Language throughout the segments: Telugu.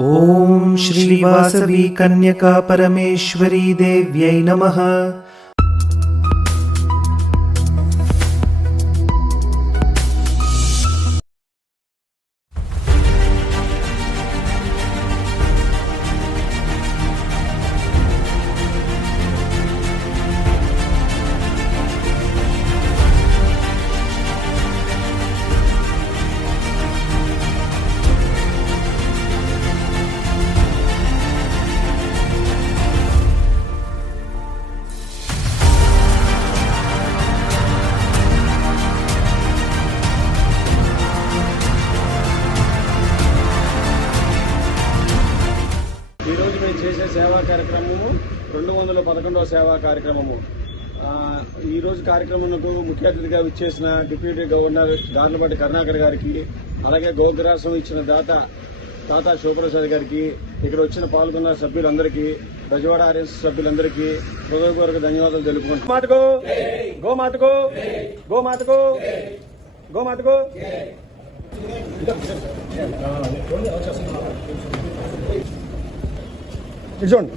ओम श्री वासवी कन्यका परमेश्वरी देव्यै नमः। చేసే సేవా కార్యక్రమము 211వ సేవా కార్యక్రమము. ఈ రోజు కార్యక్రమంకు ముఖ్య అతిథిగా విచ్చేసిన డిప్యూటీ గవర్నర్ గార్లపాటి కరుణాకర్ గారికి, అలాగే గోగ్రాసం ఇచ్చిన తాతా శివప్రసాద్ గారికి, ఇక్కడ వచ్చిన పాల్గొన్న సభ్యులందరికీ, బెజవాడ ఆర్ఎస్ సభ్యులందరికీ హృదయపూర్వక ధన్యవాదాలు తెలుపుకుంటున్నాను. గోమాతకు గోమాతకు గోమాతకు చూడండి.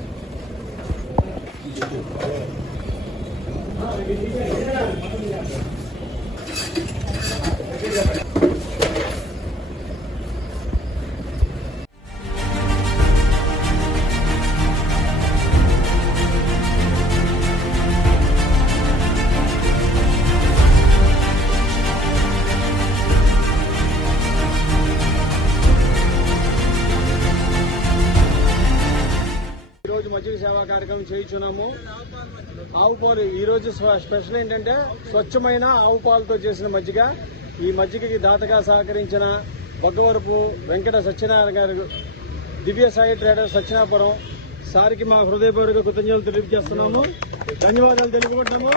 మజ్జిగ సేవా కార్యక్రమం చేయించున్నాము. ఆవు పాలు ఈ రోజు స్పెషల్ ఏంటంటే స్వచ్ఛమైన ఆవు పాలతో చేసిన మజ్జిగ. ఈ మజ్జిగకి దాతగా సహకరించిన బొగ్గవరపు వెంకట సత్యనారాయణ గారు, దివ్య సాయి ట్రేడర్ సత్యనాపురం సారికి మా హృదయపూర్వక కృతజ్ఞతలు తెలియజేస్తున్నాము. ధన్యవాదాలు తెలుపుకుంటున్నాము.